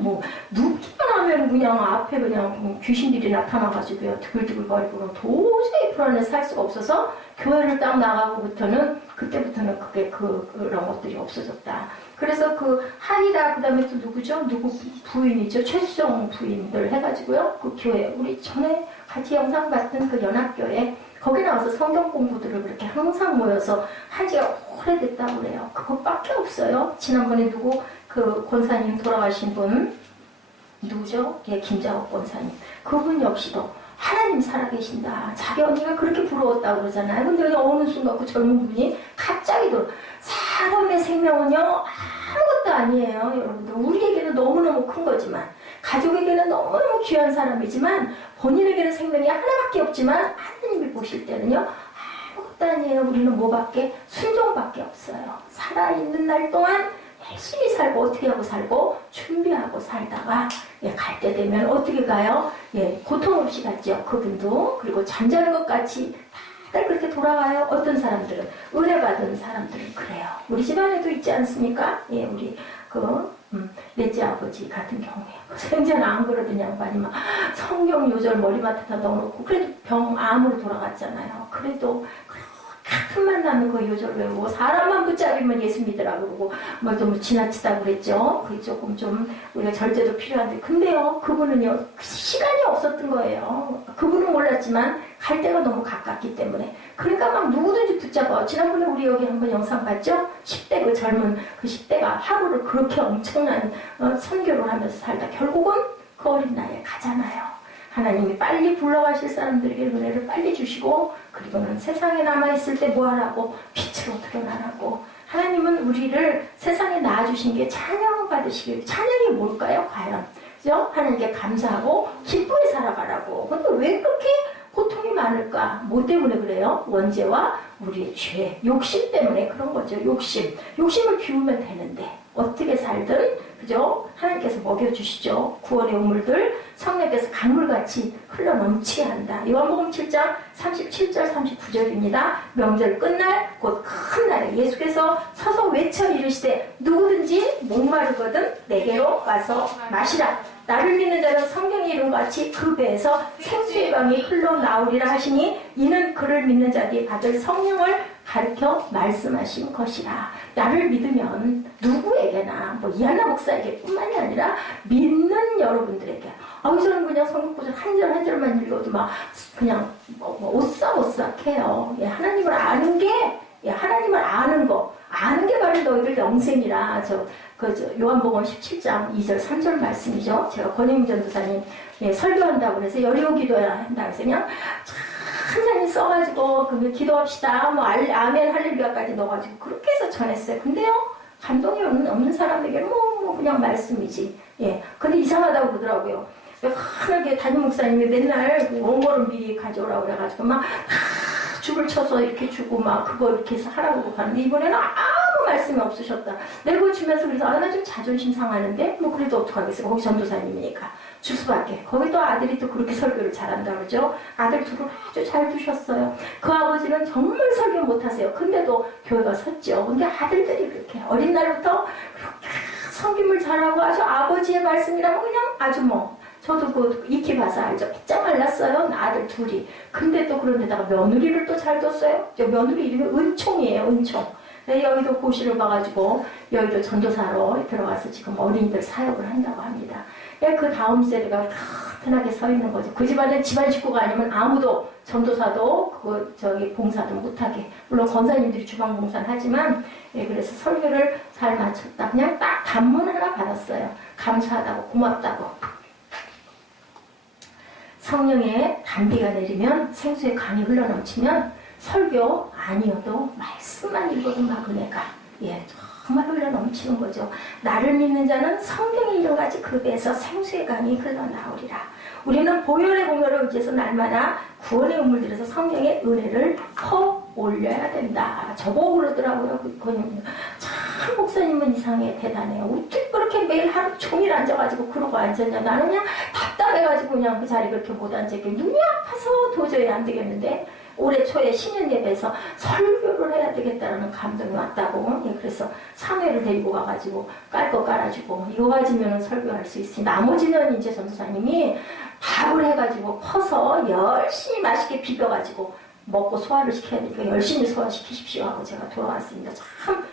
뭐 누기만 하면 그냥 앞에 그냥 귀신들이 나타나가지고요 두글두글거리고 도저히 불안해서 살 수가 없어서 교회를 딱 나가고부터는 그때부터는 그게 그런 것들이 없어졌다. 그래서 그 하히라 그다음에 또 누구죠? 누구 부인이죠? 최수정 부인들 해가지고요 그 교회 우리 전에 같이 영상 봤던 그 연합교회 거기 나와서 성경 공부들을 그렇게 항상 모여서 한 지가 오래됐다고 그래요. 그것밖에 없어요. 지난번에 누구 그 권사님 돌아가신 분 누구죠? 예, 김자옥 권사님. 그분 역시도 하나님 살아계신다. 자기 언니가 그렇게 부러웠다고 그러잖아요. 근데 어느 순간 그 젊은 분이 갑자기 사람의 생명은요 아무것도 아니에요. 여러분들 우리에게는 너무너무 큰 거지만 가족에게는 너무너무 귀한 사람이지만 본인에게는 생명이 하나밖에 없지만 하나님이 보실 때는요 아무것도 아니에요. 우리는 뭐밖에? 순종밖에 없어요. 살아있는 날 동안 열심히 살고 어떻게 하고 살고 준비하고 살다가 예, 갈 때 되면 어떻게 가요? 예, 고통 없이 갔죠. 그분도. 그리고 잠자는 것 같이 다들 그렇게 돌아가요. 어떤 사람들은 은혜 받은 사람들은 그래요. 우리 집안에도 있지 않습니까? 예, 우리 넷째 아버지 같은 경우에 생전 안 그러던 양반이 막 성경 요절 머리맡에다 넣어놓고 그래도 암으로 돌아갔잖아요. 그래도 같은 만나면 그 요절 외우고 사람만 붙잡으면 예수 믿으라 그러고 뭐 좀 지나치다고 그랬죠. 그게 조금 좀 우리가 절제도 필요한데 근데요 그분은요 시간이 없었던 거예요. 그분은 몰랐지만 갈 데가 너무 가깝기 때문에 그러니까 막 누구든지 붙잡아. 지난번에 우리 여기 한번 영상 봤죠? 10대 그 젊은 그 10대가 하루를 그렇게 엄청난 선교를 하면서 살다 결국은 그 어린 나이에 가잖아요. 하나님이 빨리 불러가실 사람들에게 은혜를 빨리 주시고 그리고는 세상에 남아있을 때 뭐하라고? 빛으로 드러나라고. 하나님은 우리를 세상에 낳아주신 게 찬양받으시길. 찬양이 뭘까요? 과연 그죠? 하나님께 감사하고 기쁘게 살아가라고. 근데 왜 그렇게 고통이 많을까? 뭐 때문에 그래요? 원죄와 우리의 죄, 욕심 때문에 그런 거죠. 욕심을 비우면 되는데 어떻게 살든 그죠? 하나님께서 먹여주시죠. 구원의 우물들 성령께서 강물같이 흘러넘치게 한다. 요한복음 7장 37절 39절입니다. 명절 끝날 곧 큰 날에 예수께서 서서 외쳐 이르시되 누구든지 목마르거든 내게로 와서 마시라. 나를 믿는 자는 성경의 이름같이 그 배에서 생수의 강이 흘러나오리라 하시니 이는 그를 믿는 자들이 받을 성령을 가르쳐 말씀하신 것이라. 나를 믿으면 누구에게나 뭐 이한나 목사에게 뿐만이 아니라 믿는 여러분들에게 저는 그냥 성경구절 한 절 한 절만 읽어도 막 그냥 오싹오싹해요. 예, 하나님을 아는 게 하나님을 아는 게 바로 너희들 영생이라. 요한복음 17장 2절 3절 말씀이죠. 제가 권영민 전도사님 설교한다고 그래서 여리고 기도해야 한다고 해서 그냥 한장이 써가지고 그러면 기도합시다 뭐 아멘 할렐루야까지 넣어가지고 그렇게 해서 전했어요. 근데요 감동이 없는 사람에게 뭐 그냥 말씀이지. 예. 근데 이상하다고 그러더라고요. 환하게 담임 목사님이 맨날 원고를 미리 가져오라고 그래가지고 막 줄을 쳐서 이렇게 주고 막 그거 이렇게 해서 하라고 가는데 이번에는 아무 말씀이 없으셨다. 내고 주면서 그래서 나 좀 자존심 상하는데 뭐 그래도 어떡하겠어요. 거기 전도사님이니까 줄 수밖에. 거기 또 아들이 또 그렇게 설교를 잘한다 그러죠. 아들 둘을 아주 잘 두셨어요. 그 아버지는 정말 설교 못하세요. 근데도 교회가 섰죠. 근데 아들들이 그렇게 어린 날부터 그렇게 섬김을 잘하고 아주 아버지의 말씀이라고 그냥 아주 저도 그 익히 봐서 알죠. 삐짝 말랐어요. 아들 둘이. 근데 또 그런데다가 며느리를 또 잘 뒀어요. 저 며느리 이름이 은총이에요. 은총. 여의도 고시를 봐가지고 여의도 전도사로 들어가서 지금 어린이들 사역을 한다고 합니다. 그 다음 세대가 튼튼하게 서 있는 거죠. 그 집안에 집안 식구가 아니면 아무도 전도사도 봉사도 못하게. 물론 권사님들이 주방 봉사는 하지만 그래서 설교를 잘 마쳤다. 그냥 딱 단문 하나 받았어요. 감사하다고 고맙다고. 성령의 단비가 내리면 생수의 강이 흘러넘치면 설교 아니어도 말씀만 읽어도 막 은혜가 정말 흘러넘치는 거죠. 나를 믿는 자는 성경의 이름같이 그 배에서 생수의 강이 흘러나오리라. 우리는 보혈의 공로를 의지해서 날마다 구원의 우물들에서 성령의 은혜를 퍼 올려야 된다. 저보고 그러더라고요. 참 목사님은 이상해. 대단해요. 어떻게 그렇게 매일 하루 종일 앉아가지고 그러고 앉았냐. 나는 그냥 답답해가지고 그냥 그 자리 그렇게 못 앉았게 눈이 아파서 도저히 안 되겠는데 올해 초에 신년 예배에서 설교를 해야 되겠다라는 감동이 왔다고. 그래서 사회를 데리고 가가지고 깔 거 깔아주고 이거 가지면 설교할 수 있으니 나머지는 이제 전도사님이 밥을 해가지고 퍼서 열심히 맛있게 비벼가지고 먹고 소화를 시켜야 되니까 열심히 소화시키십시오 하고 제가 돌아왔습니다. 참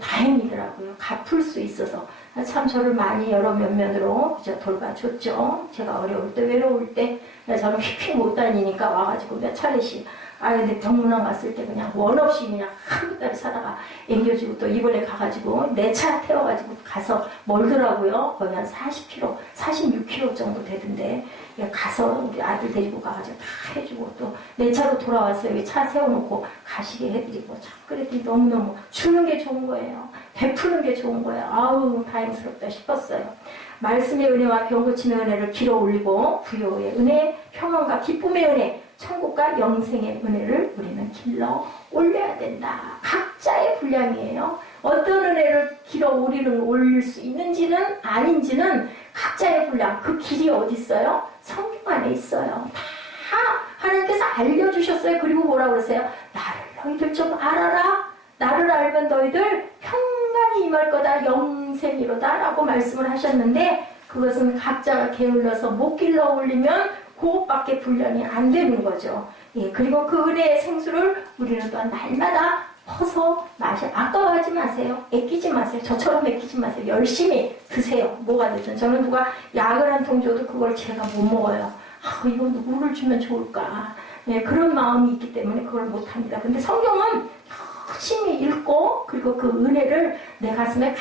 다행이더라고요. 갚을 수 있어서. 참 저를 많이 여러 면면으로 돌봐줬죠. 제가 어려울 때 외로울 때 저는 휙휙 못 다니니까 와가지고 몇 차례씩 근데 병문안 갔을 때 그냥 원 없이 그냥 한 달 사다가 앵겨주고 또 이번에 가가지고 내 차 태워가지고 가서 멀더라고요. 거의 한 40km, 46km 정도 되던데 가서 우리 아들 데리고 가가지고 다 해주고 또 내 차로 돌아와서 여기 차 세워놓고 가시게 해드리고 참 그랬더니 너무너무 주는 게 좋은 거예요. 베푸는 게 좋은 거예요. 아우 다행스럽다 싶었어요. 말씀의 은혜와 병 고치는 은혜를 길어 올리고 부요의 은혜, 평안과 기쁨의 은혜, 천국과 영생의 은혜를 우리는 길러 올려야 된다. 각자의 분량이에요. 어떤 은혜를 길어 올릴 수 있는지는 아닌지는 각자의 분량. 그 길이 어디 있어요? 성경 안에 있어요. 다 하나님께서 알려주셨어요. 그리고 뭐라고 그러세요? 나를 너희들 좀 알아라. 나를 알면 너희들 평강이 임할 거다. 영생이로다. 라고 말씀을 하셨는데 그것은 각자가 게을러서 못 길러 올리면 그것밖에 분량이 안 되는 거죠. 그리고 그 은혜의 생수를 우리는 또한 날마다 퍼서 아까워하지 마세요. 아끼지 마세요. 저처럼 아끼지 마세요. 열심히 드세요. 뭐가 됐든. 저는 누가 약을 한 통 줘도 그걸 제가 못 먹어요. 이거 누구를 주면 좋을까. 그런 마음이 있기 때문에 그걸 못합니다. 근데 성경은 열심히 읽고 그리고 그 은혜를 내 가슴에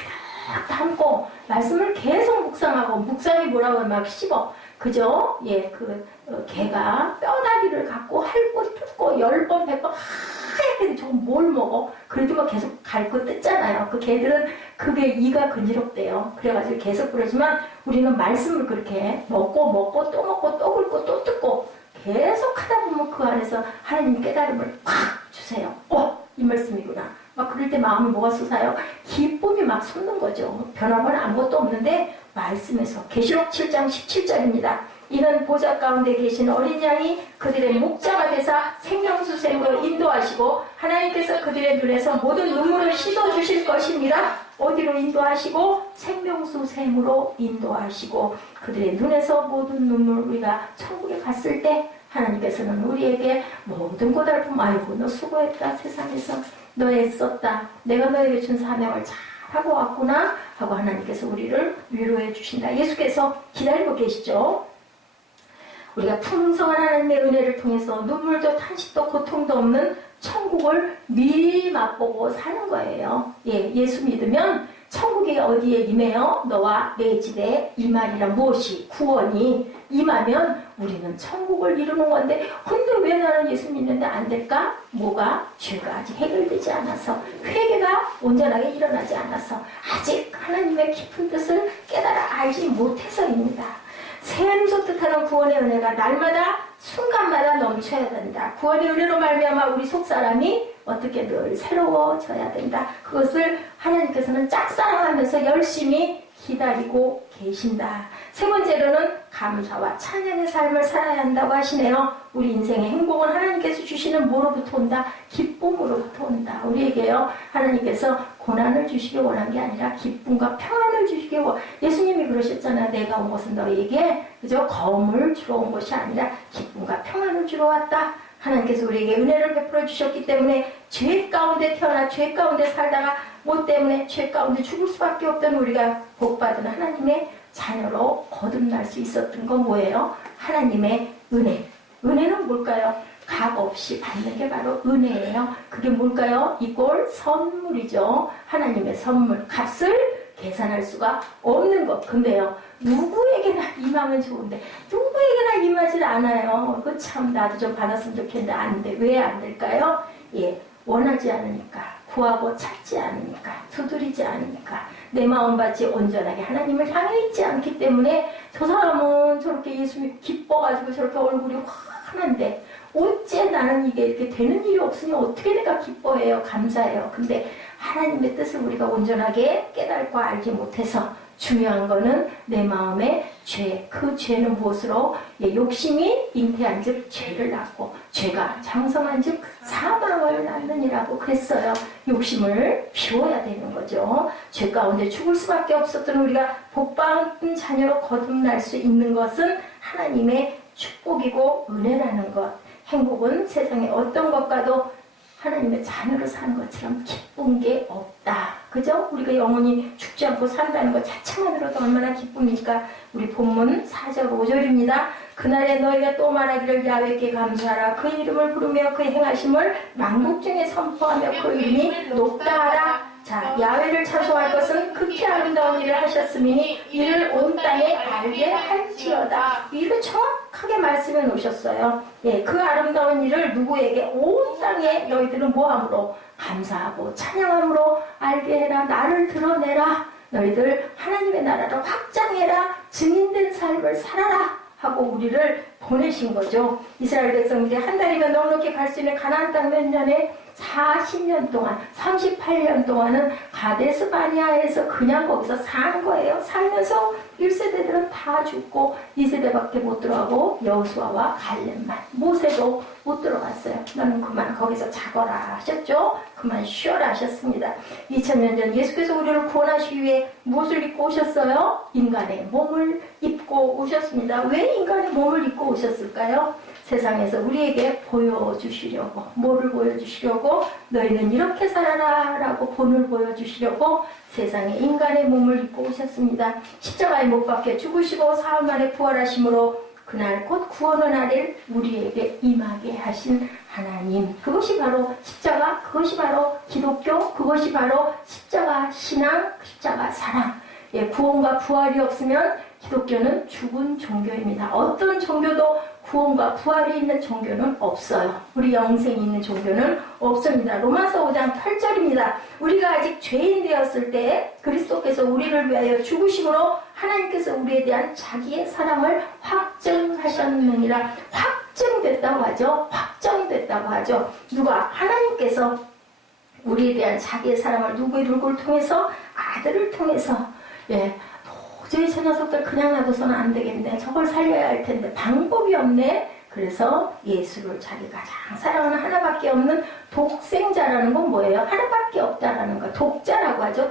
가득 담고 말씀을 계속 묵상하고 묵상이 뭐라고 하면 막 씹어. 그죠? 개가 뼈다귀를 갖고 핥고 뜯고 10번 100번 하얗게 저건 뭘 먹어? 그래도 막 계속 갈고 뜯잖아요. 그 개들은 그게 이가 근지럽대요. 그래가지고 계속 그러지만 우리는 말씀을 그렇게 먹고 또 긁고 또 뜯고 계속 하다 보면 그 안에서 하나님 깨달음을 팍 주세요. 이 말씀이구나. 막 그럴 때 마음이 뭐가 솟아요? 기쁨이 막 솟는 거죠. 변한 건 아무것도 없는데 말씀에서 계시록 7장 17절입니다. 이는 보좌 가운데 계신 어린 양이 그들의 목자가 되사 생명수샘으로 인도하시고 하나님께서 그들의 눈에서 모든 눈물을 씻어주실 것입니다. 어디로 인도하시고 생명수샘으로 인도하시고 그들의 눈에서 모든 눈물 우리가 천국에 갔을 때 하나님께서는 우리에게 모든 고달픔 아이고 너 수고했다 세상에서 너 애썼다 내가 너에게 준 사명을 잘하고 왔구나 하고 하나님께서 우리를 위로해 주신다. 예수께서 기다리고 계시죠. 우리가 풍성한 하나님의 은혜를 통해서 눈물도 탄식도 고통도 없는 천국을 미리 맛보고 사는 거예요. 예수 믿으면 천국이 어디에 임해요? 너와 내 집에 임하리라. 무엇이? 구원이 임하면 우리는 천국을 이루는 건데 근데 왜 나는 예수 믿는데 안 될까? 뭐가? 죄가 아직 해결되지 않아서 회개가 온전하게 일어나지 않아서 아직 하나님의 깊은 뜻을 깨달아 알지 못해서입니다. 샘솟 뜻하는 구원의 은혜가 날마다 순간마다 넘쳐야 된다. 구원의 은혜로 말미암아 우리 속사람이 어떻게 늘 새로워져야 된다. 그것을 하나님께서는 짝사랑하면서 열심히 기다리고 계신다. 세 번째로는 감사와 찬양의 삶을 살아야 한다고 하시네요. 우리 인생의 행복은 하나님께서 주시는 뭐로부터 온다? 기쁨으로부터 온다. 우리에게요 하나님께서 고난을 주시기 원한 게 아니라 기쁨과 평안을 주시기 예수님이 그러셨잖아요. 내가 온 것은 너희에게 그저 검을 주러 온 것이 아니라 기쁨과 평안을 주러 왔다. 하나님께서 우리에게 은혜를 베풀어 주셨기 때문에 죄 가운데 태어나 죄 가운데 살다가 뭐 때문에 죄 가운데 죽을 수밖에 없던 우리가 복받은 하나님의 자녀로 거듭날 수 있었던 건 뭐예요? 하나님의 은혜. 은혜는 뭘까요? 값 없이 받는 게 바로 은혜예요. 그게 뭘까요? 이꼴 선물이죠. 하나님의 선물. 값을 계산할 수가 없는 것. 근데요, 누구에게나 임하면 좋은데 누구에게나 임하질 않아요. 그 참 나도 좀 받았으면 좋겠는데 안 돼. 왜 안 될까요? 원하지 않으니까, 구하고 찾지 않으니까, 두드리지 않으니까, 내 마음밭이 온전하게 하나님을 향해 있지 않기 때문에 저 사람은 저렇게 예수님 기뻐가지고 저렇게 얼굴이 환한데 어째 나는 이게 이렇게 되는 일이 없으니 어떻게 내가 기뻐해요, 감사해요. 근데 하나님의 뜻을 우리가 온전하게 깨닫고 알지 못해서 중요한 거는 내 마음의 죄, 그 죄는 무엇으로? 욕심이 잉태한 즉 죄를 낳고 죄가 장성한 즉 사망을 낳느니라고 그랬어요. 욕심을 비워야 되는 거죠. 죄 가운데 죽을 수밖에 없었던 우리가 복받은 자녀로 거듭날 수 있는 것은 하나님의 축복이고 은혜라는 것. 행복은 세상의 어떤 것과도 하나님의 자녀로 사는 것처럼 기쁜 게 없다. 그죠? 우리가 영원히 죽지 않고 산다는 것 자체만으로도 얼마나 기쁩니까? 우리 본문 4절 5절입니다. 그날에 너희가 또 말하기를 야훼께 감사하라. 그 이름을 부르며 그 행하심을 만국 중에 선포하며 그 이름이 높다 하라. 자, 야훼를 찬송할 것은 극히 아름다운 일을 하셨으니 이를 온 땅에 알게 할지어다. 이를 정확하게 말씀해 놓으셨어요. 그 아름다운 일을 누구에게? 온 땅에 너희들은 뭐함으로? 감사하고 찬양함으로 알게 해라. 나를 드러내라. 너희들 하나님의 나라를 확장해라. 증인된 삶을 살아라. 하고 우리를 보내신 거죠. 이스라엘 백성들이 한 달이면 넉넉히 갈 수 있는 가나안 땅 몇 년에 40년 동안 38년 동안은 가데스 바니아에서 그냥 거기서 산 거예요. 살면서 1세대들은 다 죽고 2세대밖에 못 들어가고 여호수아와 갈렙만, 모세도 못 들어갔어요. 너는 그만 거기서 자거라 하셨죠. 그만 쉬어라 하셨습니다. 2000년 전 예수께서 우리를 구원하시기 위해 무엇을 입고 오셨어요? 인간의 몸을 입고 오셨습니다. 왜 인간의 몸을 입고 오셨을까요? 세상에서 우리에게 보여주시려고, 뭐를 보여주시려고? 너희는 이렇게 살아라 라고 본을 보여주시려고 세상에 인간의 몸을 입고 오셨습니다. 십자가에 못 박혀 죽으시고 사흘 만에 부활하심으로 그날 곧 구원의 날을 우리에게 임하게 하신 하나님. 그것이 바로 십자가, 그것이 바로 기독교, 그것이 바로 십자가 신앙, 십자가 사랑. 구원과 부활이 없으면 기독교는 죽은 종교입니다. 어떤 종교도 구원과 부활이 있는 종교는 없어요. 우리 영생이 있는 종교는 없습니다. 로마서 5장 8절입니다. 우리가 아직 죄인 되었을 때 그리스도께서 우리를 위하여 죽으심으로 하나님께서 우리에 대한 자기의 사랑을 확증하셨느니라. 확증됐다고 하죠. 확정됐다고 하죠. 누가? 하나님께서 우리에 대한 자기의 사랑을 누구를 통해서? 아들을 통해서. 예. 도저히 저 녀석들 그냥 놔둬서는 안 되겠네. 저걸 살려야 할 텐데 방법이 없네. 그래서 예수를 자기 가장 사랑하는 하나밖에 없는 독생자라는 건 뭐예요? 하나밖에 없다라는 거. 독자라고 하죠.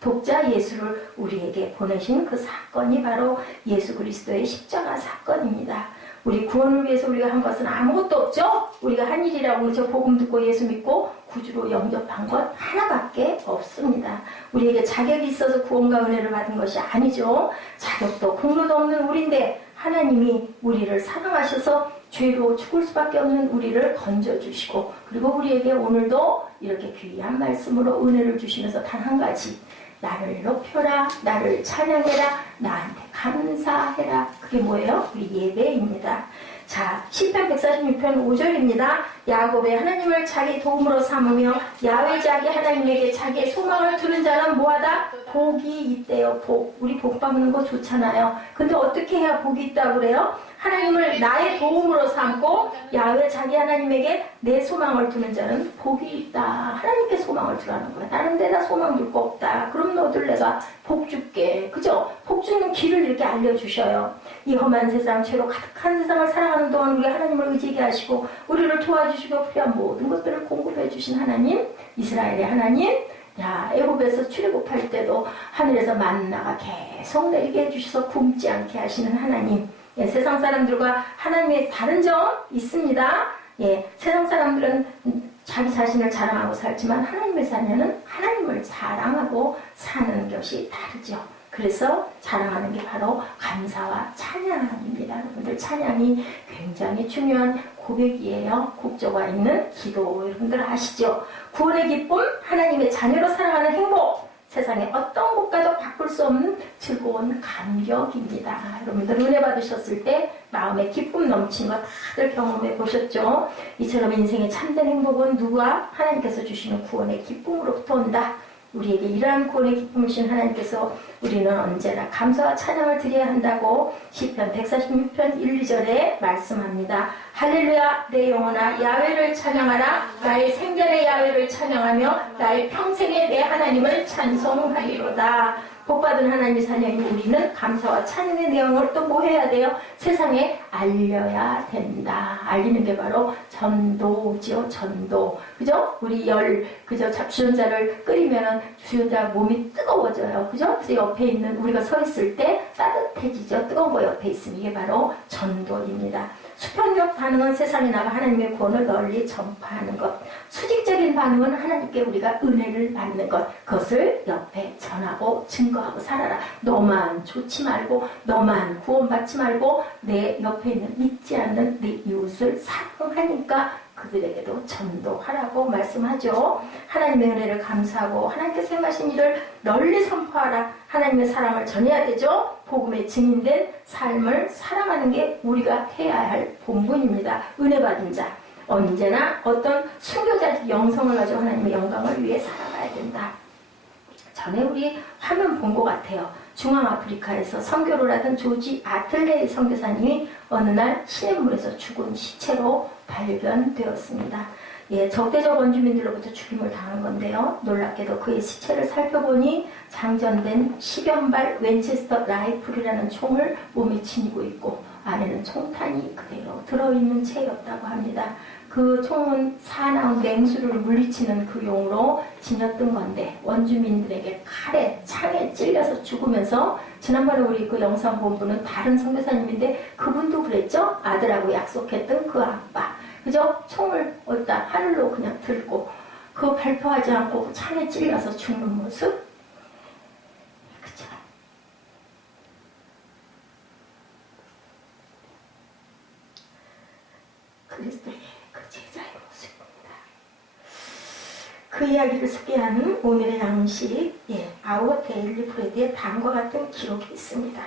독자 예수를 우리에게 보내신 그 사건이 바로 예수 그리스도의 십자가 사건입니다. 우리 구원을 위해서 우리가 한 것은 아무것도 없죠? 우리가 한 일이라고 그러죠. 복음 듣고 예수 믿고 구주로 영접한 것 하나밖에 없습니다. 우리에게 자격이 있어서 구원과 은혜를 받은 것이 아니죠. 자격도 공로도 없는 우리인데 하나님이 우리를 사랑하셔서 죄로 죽을 수밖에 없는 우리를 건져주시고 그리고 우리에게 오늘도 이렇게 귀한 말씀으로 은혜를 주시면서 단 한 가지 나를 높여라, 나를 찬양해라, 나한테 감사해라. 그게 뭐예요? 우리 예배입니다. 자, 시편 146편 5절입니다. 야곱의 하나님을 자기 도움으로 삼으며 야훼 자기 하나님에게 자기의 소망을 두는 자는 뭐하다? 복이 있대요. 복. 우리 복 받는 거 좋잖아요. 근데 어떻게 해야 복이 있다고 그래요? 하나님을 나의 도움으로 삼고 야훼 자기 하나님에게 내 소망을 두는 자는 복이 있다. 하나님께 소망을 두라는 거야. 다른 데다 소망 둘 거 없다. 그럼 너들 내가 복 줄게. 그죠? 복 주는 길을 이렇게 알려주셔요. 이 험한 세상, 죄로 가득한 세상을 살아가는 동안 우리 하나님을 의지하게 하시고 우리를 도와주시고 필요한 모든 것들을 공급해 주신 하나님, 이스라엘의 하나님. 야, 애굽에서 출애굽할 때도 하늘에서 만나가 계속 내리게 해주셔서 굶지 않게 하시는 하나님. 예, 세상 사람들과 하나님의 다른 점 있습니다. 예, 세상 사람들은 자기 자신을 자랑하고 살지만 하나님의 자녀는 하나님을 자랑하고 사는 것이 다르죠. 그래서 자랑하는 게 바로 감사와 찬양입니다. 여러분들 찬양이 굉장히 중요한 고백이에요. 국조가 있는 기도. 여러분들 아시죠? 구원의 기쁨, 하나님의 자녀로 살아가는 행복. 세상에 어떤 것과도 바꿀 수 없는 즐거운 감격입니다. 여러분들 은혜 받으셨을 때 마음에 기쁨 넘친 거 다들 경험해 보셨죠? 이처럼 인생의 참된 행복은 누가? 하나님께서 주시는 구원의 기쁨으로부터 온다. 우리에게 이러한 구원의 기쁨을 주신 하나님께서 우리는 언제나 감사와 찬양을 드려야 한다고 시편 146편 1, 2절에 말씀합니다. 할렐루야 내 영혼아 야훼를 찬양하라. 나의 생전의 야훼를 찬양하며 나의 평생의 내 하나님을 찬송하리로다. 복받은 하나님의 자녀인 우리는 감사와 찬양의 내용을 또 뭐 해야 돼요? 세상에 알려야 된다. 알리는 게 바로 전도죠. 전도. 그죠? 우리 그죠? 주전자를 끓이면 주전자 몸이 뜨거워져요. 그죠? 그래서 옆에 있는 우리가 서 있을 때 따뜻해지죠. 뜨거운 거 옆에 있으면 이게 바로 전도입니다. 수평적 반응은 세상에 나가 하나님의 구원을 널리 전파하는 것. 수직적인 반응은 하나님께 우리가 은혜를 받는 것. 그것을 옆에 전하고 증거하고 살아라. 너만 좋지 말고 너만 구원받지 말고 내 옆에 있는 믿지 않는 내 이웃을 사랑하니까 그들에게도 전도하라고 말씀하죠. 하나님의 은혜를 감사하고 하나님께서 행하신 일을 널리 선포하라. 하나님의 사랑을 전해야 되죠. 복음에 증인된 삶을 살아가는 게 우리가 해야 할 본분입니다. 은혜 받은 자. 언제나 어떤 순교자의 영성을 가지고 하나님의 영광을 위해 살아가야 된다. 전에 우리 화면 본 것 같아요. 중앙아프리카에서 선교를 하던 조지 아틀레이 선교사님이 어느 날 시냇물에서 죽은 시체로 발견되었습니다. 예, 적대적 원주민들로부터 죽임을 당한 건데요. 놀랍게도 그의 시체를 살펴보니 장전된 10여 발 윈체스터 라이플이라는 총을 몸에 지니고 있고 안에는 총탄이 그대로 들어있는 채였다고 합니다. 그 총은 사나운 냉수를 물리치는 그 용으로 지녔던 건데 원주민들에게 칼에 창에 찔려서 죽으면서 지난번에 우리 그 영상 본 분은 다른 선교사님인데 그분도 그랬죠? 아들하고 약속했던 그 아빠. 그죠? 총을 어디다 하늘로 그냥 들고 그거 발표하지 않고 창에 찔려서 죽는 모습. 그죠? 그리스도의 그 제자의 모습입니다. 그 이야기를 소개하는 오늘의 양식, 아우어 데일리 브레드에 다음과 같은 기록이 있습니다.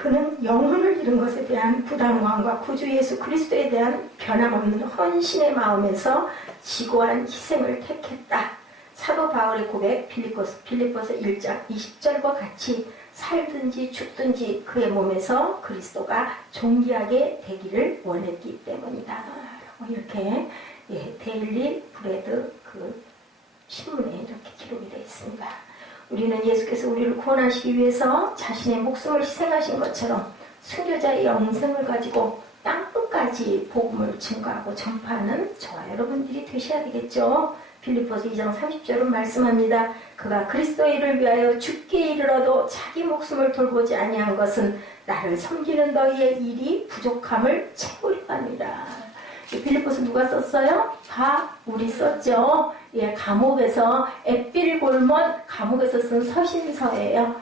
그는 영혼을 잃은 것에 대한 부당함과 구주 예수 그리스도에 대한 변함없는 헌신의 마음에서 지고한 희생을 택했다. 사도 바울의 고백 빌립보서 1장 20절과 같이 살든지 죽든지 그의 몸에서 그리스도가 존귀하게 되기를 원했기 때문이다. 라고 이렇게 데일리 브레드 그 신문에 이렇게 기록이 되어 있습니다. 우리는 예수께서 우리를 구원하시기 위해서 자신의 목숨을 희생하신 것처럼 순교자의 영생을 가지고 땅끝까지 복음을 증거하고 전파하는 저와 여러분들이 되셔야 되겠죠. 빌립보서 2장 30절은 말씀합니다. 그가 그리스도의 일을 위하여 죽기에 이르러도 자기 목숨을 돌보지 아니한 것은 나를 섬기는 너희의 일이 부족함을 채우려 합니다. 빌립보서 누가 썼어요? 바울이 썼죠. 감옥에서 에필골몬 감옥에서 쓴 서신서예요.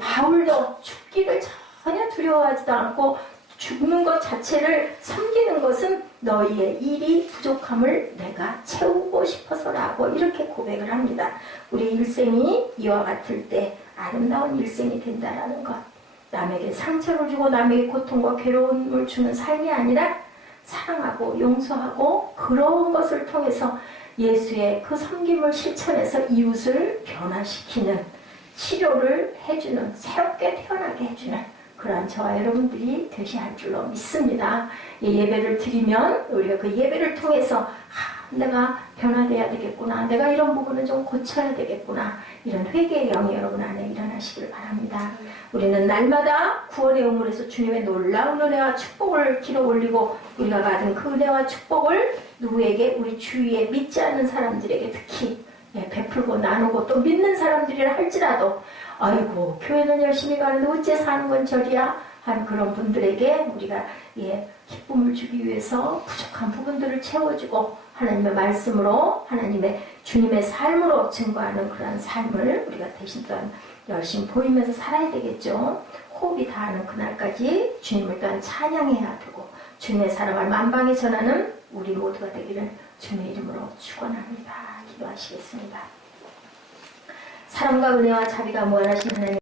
바울도 죽기를 전혀 두려워하지도 않고 죽는 것 자체를 섬기는 것은 너희의 일이 부족함을 내가 채우고 싶어서라고 이렇게 고백을 합니다. 우리 일생이 이와 같을 때 아름다운 일생이 된다라는 것. 남에게 상처를 주고 남에게 고통과 괴로움을 주는 삶이 아니라 사랑하고 용서하고 그런 것을 통해서 예수의 그 섬김을 실천해서 이웃을 변화시키는 치료를 해주는 새롭게 태어나게 해주는 그러한 저와 여러분들이 되셔야 할 줄로 믿습니다. 예배를 드리면 우리가 그 예배를 통해서 내가 변화돼야 되겠구나. 내가 이런 부분은 좀 고쳐야 되겠구나. 이런 회개의 영이 여러분 안에 일어나시길 바랍니다. 우리는 날마다 구원의 우물에서 주님의 놀라운 은혜와 축복을 길어 올리고 우리가 받은 그 은혜와 축복을 누구에게 우리 주위에 믿지 않는 사람들에게 특히 베풀고 나누고 또 믿는 사람들이라 할지라도 아이고 교회는 열심히 가는데 어째 사는 건 저리야 한 그런 분들에게 우리가 기쁨을 주기 위해서 부족한 부분들을 채워주고 하나님의 말씀으로 하나님의 주님의 삶으로 증거하는 그런 삶을 우리가 대신 또한 열심히 보이면서 살아야 되겠죠. 호흡이 다하는 그날까지 주님을 또한 찬양해야 되고 주님의 사랑을 만방에 전하는 우리 모두가 되기를 주님의 이름으로 축원합니다. 기도하시겠습니다. 사랑과 은혜와 자비가 무한하신 하나님